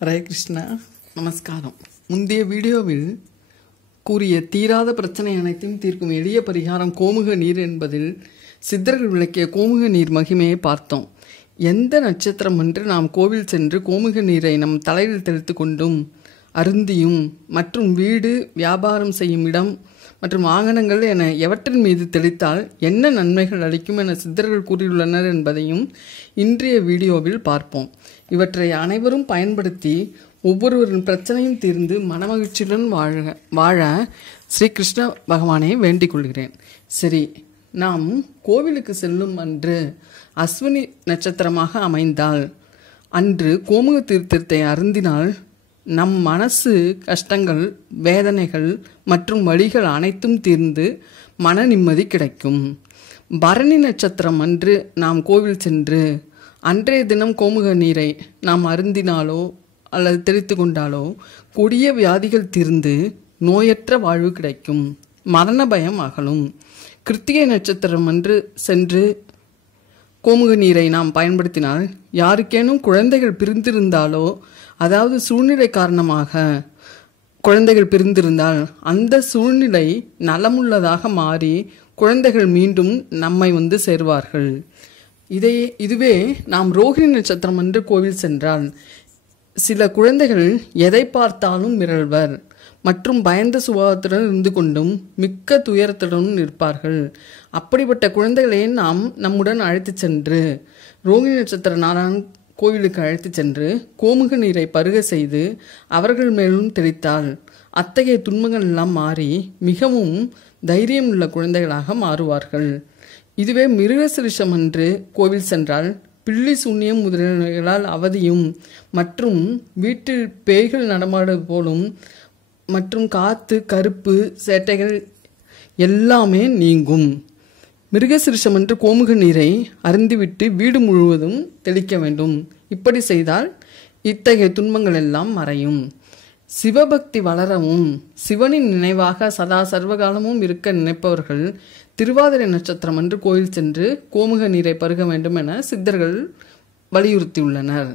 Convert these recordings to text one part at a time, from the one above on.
ஹரே கிருஷ்ணா. நமஸ்காரம். முந்தைய வீடியோவில் கூறிய தீராத பிரச்சனை அனைத்தையும் தீர்க்கும் எளிய பரிகாரம் கோமுக நீர் என்பதில் சித்தர்கள் விளக்கிய கோமுக நீர் மகிமையை பார்த்தோம். எந்த நட்சத்திரம் என்று நாம் கோவில் சென்று கோமுக நீரை நம் தலையில் தெளித்து கொண்டும் அருந்தியும் மற்றும் வீடு வியாபாரம் செய்யும் இடம் மற்றும் வாகனங்கள் என எவற்றின் மீது தெளித்தால் என்ன நன்மைகள் அளிக்கும் என சித்தர்கள் கூறியுள்ளனர் என்பதையும் இன்றைய வீடியோவில் பார்ப்போம். இவற்றை அனைவரும் பயன்படுத்தி ஒவ்வொருவரின் பிரச்சனையும் தீர்ந்து மனமகிழ்ச்சியுடன் வாழ வாழ ஸ்ரீ கிருஷ்ண பகவானை வேண்டிக் கொள்கிறேன். சரி நாம் கோவிலுக்கு செல்லும் அன்று அஸ்வினி நட்சத்திரமாக அமைந்தால் அன்று கோமுக தீர்த்தத்தை அருந்தினால் நம் மனசு கஷ்டங்கள் வேதனைகள் மற்றும் வழிகள் அனைத்தும் தீர்ந்து மன நிம்மதி கிடைக்கும். பரணி நட்சத்திரம் அன்று நாம் கோவில் சென்று அன்றைய தினம் கோமுக நீரை நாம் அருந்தினாலோ அல்லது தெளித்து கொண்டாலோ கொடிய வியாதிகள் தீர்ந்து நோயற்ற வாழ்வு கிடைக்கும். மரண பயம் அகலும். கிருத்திகை நட்சத்திரம் அன்று சென்று கோமுக நீரை நாம் பயன்படுத்தினால் யாருக்கேனும் குழந்தைகள் பிரிந்திருந்தாலோ அதாவது சூழ்நிலை காரணமாக குழந்தைகள் பிரிந்திருந்தால் அந்த சூழ்நிலை நலமுள்ளதாக மாறி குழந்தைகள் மீண்டும் நம்மை வந்து சேர்வார்கள். இதை இதுவே நாம் ரோஹிணி நட்சத்திரம் என்று கோவில் சென்றால் சில குழந்தைகள் எதை பார்த்தாலும் மிரள்வர் மற்றும் பயந்த சுபாவத்துடன் இருந்து கொண்டும் மிக்க துயரத்துடனும் நிற்பார்கள். அப்படிப்பட்ட குழந்தைகளை நாம் நம்முடன் அழைத்துச் சென்று ரோகிணி நட்சத்திர நாளான் கோவிலுக்கு அழைத்துச் சென்று கோமுக நீரை பருக செய்து அவர்கள் மேலும் தெளித்தால் அத்தகைய துன்பங்கள் எல்லாம் மாறி மிகவும் தைரியம் உள்ள குழந்தைகளாக மாறுவார்கள். இதுவே மிருகசிருஷம் அன்று கோவில் சென்றால் பில்லி சூன்யம் முதலியவைகளால் அவதியும் மற்றும் வீட்டில் பேய்கள் நடமாடுவது போலும் மற்றும் காத்து கருப்பு சேட்டைகள் எல்லாமே நீங்கும். மிருகசிருஷம் என்று கோமுக நீரை அருந்திவிட்டு வீடு முழுவதும் தெளிக்க வேண்டும். இப்படி செய்தால் இத்தகைய துன்பங்கள் எல்லாம் மறையும். சிவபக்தி வளரவும் சிவனின் நினைவாக சதா சர்வகாலமும் இருக்க நினைப்பவர்கள் திருவாதிரை நட்சத்திரம் என்று கோயில் சென்று கோமுக நீரை பருக வேண்டும் என சித்தர்கள் வலியுறுத்தியுள்ளனர்.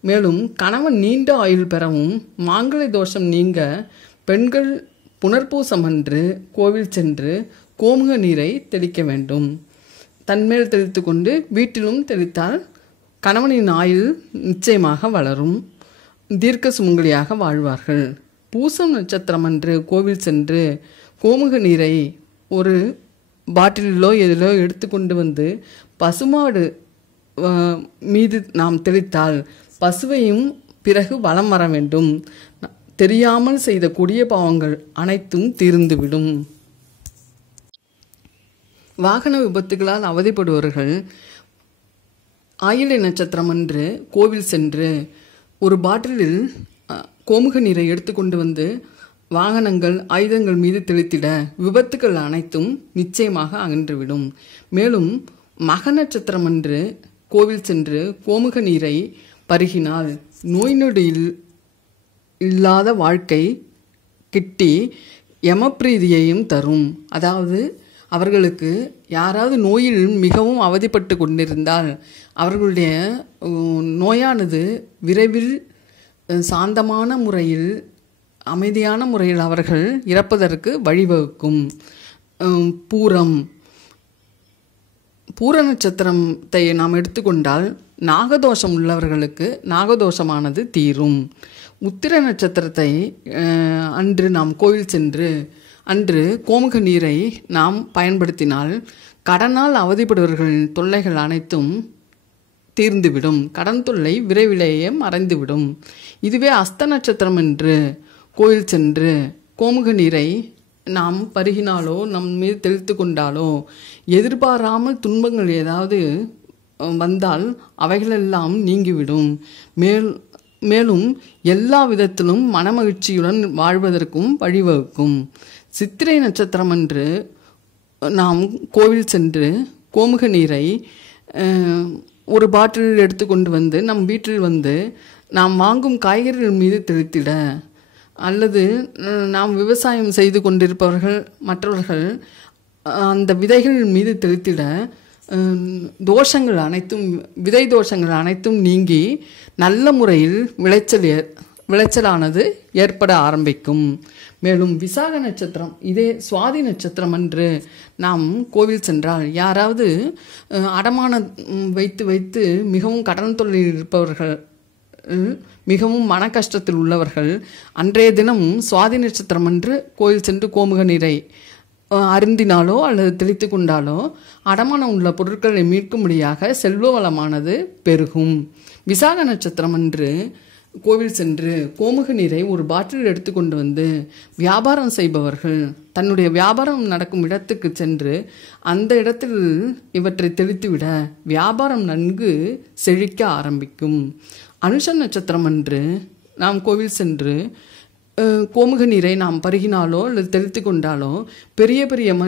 மேலும் கணவன் நீண்ட ஆயுள் பெறவும் மாங்கலை தோஷம் நீங்க பெண்கள் புனர்பூசம் அன்று கோவில் சென்று கோமுக நீரை தெளிக்க வேண்டும். தன்மேல் தெளித்து கொண்டு வீட்டிலும் தெளித்தால் கணவனின் ஆயுள் நிச்சயமாக வளரும். தீர்க்க சுமங்கலியாக வாழ்வார்கள். பூசம் நட்சத்திரம் அன்று கோவில் சென்று கோமுக நீரை ஒரு பாட்டிலோ எதிலோ எடுத்துக்கொண்டு வந்து பசுமாடு மீது நாம் தெளித்தால் பசுவையும் பிறகு வலம் வர வேண்டும். தெரியாமல் செய்த கொடிய பாவங்கள் அனைத்தும் தீர்ந்துவிடும். வாகன விபத்துகளால் அவதிப்படுபவர்கள் ஆயிலை நட்சத்திரம் அன்று கோவில் சென்று ஒரு பாட்டிலில் கோமுக நீரை எடுத்துக்கொண்டு வந்து வாகனங்கள் ஆயுதங்கள் மீது தெளித்திட விபத்துக்கள் அனைத்தும் நிச்சயமாக அகன்றுவிடும். மேலும் மக நட்சத்திரம் அன்று கோவில் சென்று கோமுக நீரை பருகினால் நோய் நொடியில் இல்லாத வாழ்க்கை கிட்டி யமப்பிரீதியையும் தரும். அதாவது அவர்களுக்கு யாராவது நோயில் மிகவும் அவதிப்பட்டு கொண்டிருந்தால் அவர்களுடைய நோயானது விரைவில் சாந்தமான முறையில் அமைதியான முறையில் அவர்கள் இறப்பதற்கு வழிவகுக்கும். பூரம். பூர நட்சத்திரத்தை நாம் எடுத்துக்கொண்டால் நாகதோஷம் உள்ளவர்களுக்கு நாகதோஷமானது தீரும். உத்திர நட்சத்திரத்தை அன்று நாம் கோயில் சென்று அன்று கோமுக நீரை நாம் பயன்படுத்தினால் கடனால் அவதிப்படுபவர்களின் தொல்லைகள் அனைத்தும் தீர்ந்துவிடும். கடன் தொல்லை விரைவிலேயே மறைந்துவிடும். இதுவே அஸ்த நட்சத்திரம் என்று கோயில் சென்று கோமுக நீரை நாம் பருகினாலோ நம் மீது தெளித்து கொண்டாலோ எதிர்பாராமல் துன்பங்கள் ஏதாவது வந்தால் அவைகளெல்லாம் நீங்கிவிடும். மேல் மேலும் எல்லா விதத்திலும் மனமகிழ்ச்சியுடன் வாழ்வதற்கும் வழிவகுக்கும். சித்திரை நட்சத்திரம் அன்று நாம் கோவில் சென்று கோமுக நீரை ஒரு பாட்டில் எடுத்துக்கொண்டு வந்து நம் வீட்டில் வந்து நாம் வாங்கும் காய்கறிகள் மீது தெளித்திட அல்லது நாம் விவசாயம் செய்து கொண்டிருப்பவர்கள் மற்றவர்கள் அந்த விதைகள் மீது தெளித்திட தோஷங்கள் அனைத்தும் விதை தோஷங்கள் அனைத்தும் நீங்கி நல்ல முறையில் விளைச்சல் விளைச்சலானது ஏற்பட ஆரம்பிக்கும். மேலும் விசாக நட்சத்திரம் இதே சுவாதி நட்சத்திரம் அன்று நாம் கோவில் சென்றால் யாராவது அடமான அடமானம் வைத்து வைத்து மிகவும் கடன் தொழில் இருப்பவர்கள் மிகவும் மன கஷ்டத்தில் உள்ளவர்கள் அன்றைய தினம் சுவாதி நட்சத்திரம் அன்று கோயில் சென்று கோமுக நீரை அருந்தினாலோ அல்லது தெளித்து கொண்டாலோ அடமானம் உள்ள பொருட்களை மீட்கும்படியாக செல்வ வளமானது பெருகும். விசாக நட்சத்திரம் அன்று கோவில் சென்று கோமுக நீரை ஒரு பாட்டில் எடுத்துக்கொண்டு வந்து வியாபாரம் செய்பவர்கள் தன்னுடைய வியாபாரம் நடக்கும் இடத்துக்கு சென்று அந்த இடத்தில் இவற்றை தெளித்துவிட வியாபாரம் நன்கு செழிக்க ஆரம்பிக்கும். அனுஷ நட்சத்திரம் அன்று நாம் கோவில் சென்று கோமுக நீரை நாம் பருகினாலோ அல்லது தெளித்து கொண்டாலோ பெரிய பெரிய ம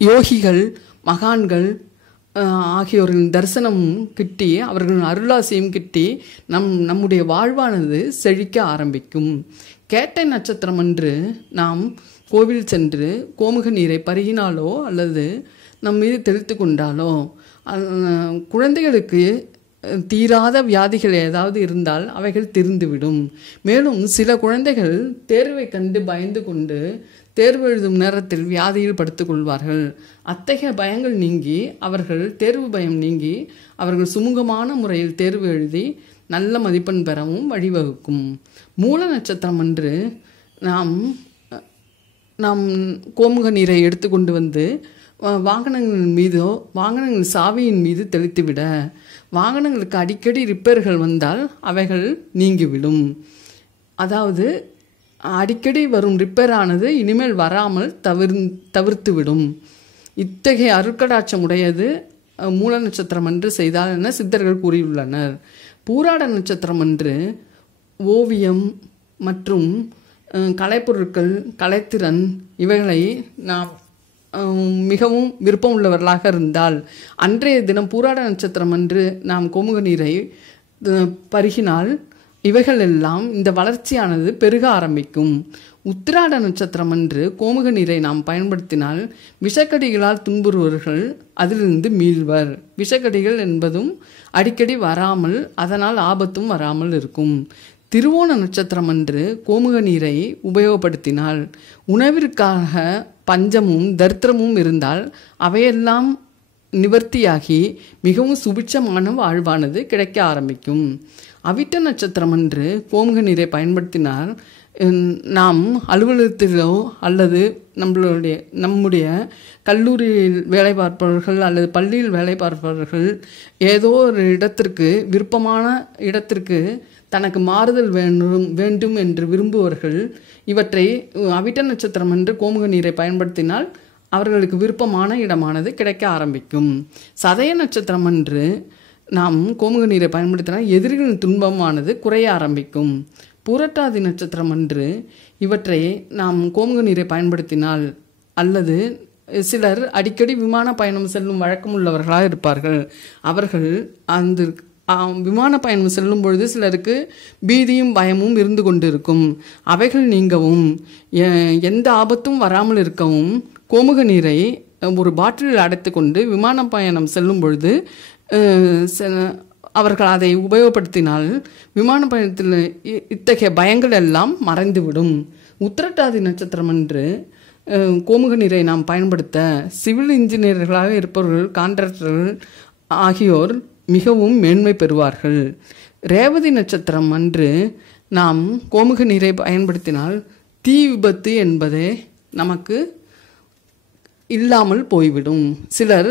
யோகிகள் மகான்கள் ஆகியோரின் தரிசனமும் கிட்டி அவர்களின் அருளாசியும் கிட்டி நம் நம்முடைய வாழ்வானது செழிக்க ஆரம்பிக்கும். கேட்டை நட்சத்திரம் அன்று நாம் கோவில் சென்று கோமுக நீரை பருகினாலோ அல்லது நம் மீது தெளித்து கொண்டாலோ குழந்தைகளுக்கு தீராத வியாதிகள் ஏதாவது இருந்தால் அவைகள் திருந்துவிடும். மேலும் சில குழந்தைகள் தேர்வை கண்டு பயந்து கொண்டு தேர்வு எழுதும் நேரத்தில் வியாதியில் படுத்துக் கொள்வார்கள் அத்தகைய பயங்கள் நீங்கி அவர்கள் தேர்வு பயம் நீங்கி அவர்கள் சுமூகமான முறையில் தேர்வு எழுதி நல்ல மதிப்பெண் பெறவும் வழிவகுக்கும். மூல நட்சத்திரம் அன்று நாம் நாம் கோமுக நீரை எடுத்துக்கொண்டு வந்து வாகனங்களின் மீதோ வாகனங்கள் சாவியின் மீது தெளித்துவிட வாகனங்களுக்கு அடிக்கடி ரிப்பேர்கள் வந்தால் அவைகள் நீங்கிவிடும். அதாவது அடிக்கடி வரும் ரிப்பேர் ஆனது இனிமேல் வராமல் தவிர் தவிர்த்துவிடும். இத்தகைய அருட்கடாட்சம் உடையது மூல நட்சத்திரம் அன்று செய்தால் என சித்தர்கள் கூறியுள்ளனர். பூராட நட்சத்திரம் அன்று ஓவியம் மற்றும் கலைப்பொருட்கள் கலைத்திறன் இவைகளை நாம் மிகவும் விருப்பம் உள்ளவர்களாக இருந்தால் அன்றைய தினம் பூராட நட்சத்திரம் அன்று நாம் கோமுக நீரை பருகினால் இவைகள் எல்லாம் இந்த வளர்ச்சியானது பெருக ஆரம்பிக்கும். உத்திராட நட்சத்திரம் அன்று கோமுக நீரை நாம் பயன்படுத்தினால் விஷக்கடிகளால் துன்புறுவர்கள் அதிலிருந்து மீள்வர். விஷக்கடிகள் என்பதும் அடிக்கடி வராமல் அதனால் ஆபத்தும் வராமல் இருக்கும். திருவோண நட்சத்திரம் அன்று கோமுக நீரை உபயோகப்படுத்தினால் உணவிற்காக பஞ்சமும் தரித்திரமும் இருந்தால் அவையெல்லாம் நிவர்த்தியாகி மிகவும் சுபிட்சமான வாழ்வானது கிடைக்க ஆரம்பிக்கும். அவிட்ட நட்சத்திரம் அன்று கோமுக நீரை பயன்படுத்தினால் நாம் அலுவலகத்திலோ அல்லது நம்மளுடைய நம்முடைய கல்லூரியில் வேலை பார்ப்பவர்கள் அல்லது பள்ளியில் வேலை பார்ப்பவர்கள் ஏதோ ஒரு இடத்திற்கு விருப்பமான இடத்திற்கு தனக்கு மாறுதல் வேண்டும் வேண்டும் என்று விரும்புவர்கள் இவற்றை அவிட்ட நட்சத்திரம் என்று கோமுக நீரை பயன்படுத்தினால் அவர்களுக்கு விருப்பமான இடமானது கிடைக்க ஆரம்பிக்கும். சதய நட்சத்திரம் அன்று நாம் கோமுக நீரை பயன்படுத்தினால் எதிரிகளின் துன்பமானது குறைய ஆரம்பிக்கும். புரட்டாதி நட்சத்திரம் அன்று இவற்றை நாம் கோமுக நீரை பயன்படுத்தினால் அல்லது சிலர் அடிக்கடி விமான பயணம் செல்லும் வழக்கம் உள்ளவர்களாக இருப்பார்கள். அவர்கள் அந்த விமான பயணம் செல்லும் பொழுது சிலருக்கு பீதியும் பயமும் இருந்து கொண்டிருக்கும். அவைகள் நீங்கவும் எந்த ஆபத்தும் வராமல் இருக்கவும் கோமுக நீரை ஒரு பாட்டிலில் அடைத்து கொண்டு விமான பயணம் செல்லும் பொழுது அவர்கள் அதை உபயோகப்படுத்தினால் விமான பயணத்தில் இ- இத்தகைய பயங்கள் எல்லாம் மறைந்துவிடும். உத்திரட்டாதி நட்சத்திரம் அன்று கோமுக நீரை நாம் பயன்படுத்த சிவில் இன்ஜினியர்களாக இருப்பவர்கள் கான்ட்ராக்டர்கள் ஆகியோர் மிகவும் மேன்மை பெறுவார்கள். ரேவதி நட்சத்திரம் அன்று நாம் கோமுக நீரை பயன்படுத்தினால் தீ விபத்து என்பதே நமக்கு இல்லாமல் போய்விடும். சிலர்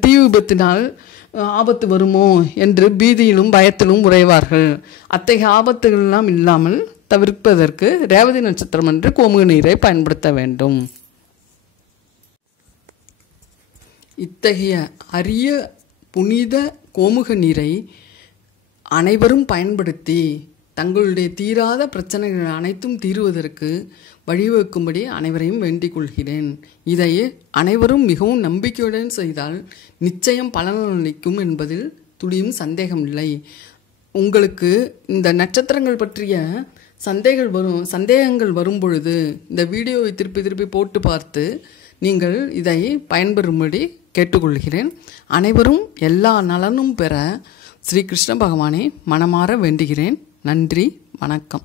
தீ விபத்தினால் ஆபத்து வருமோ என்று பீதியிலும் பயத்திலும் உறைவார்கள். அத்தகைய ஆபத்துகளெல்லாம் இல்லாமல் தவிர்ப்பதற்கு ரேவதி நட்சத்திரம் என்று கோமுக நீரை பயன்படுத்த வேண்டும். இத்தகைய அரிய புனித கோமுக நீரை அனைவரும் பயன்படுத்தி தங்களுடைய தீராத பிரச்சனைகள் அனைத்தும் தீருவதற்கு வழிவகுக்கும்படி அனைவரையும் வேண்டிக் கொள்கிறேன் இதை அனைவரும் மிகவும் நம்பிக்கையுடன் செய்தால் நிச்சயம் பலனளிக்கும் என்பதில் துளியும் சந்தேகமில்லை. உங்களுக்கு இந்த நட்சத்திரங்கள் பற்றிய சந்தேகங்கள் வரும் சந்தேகங்கள் வரும் பொழுது இந்த வீடியோவை திருப்பி திருப்பி போட்டு பார்த்து நீங்கள் இதை பயன்பெறும்படி கேட்டுக்கொள்கிறேன். அனைவரும் எல்லா நலனும் பெற ஸ்ரீ கிருஷ்ண பகவானை மனமாற வேண்டுகிறேன். நன்றி வணக்கம்.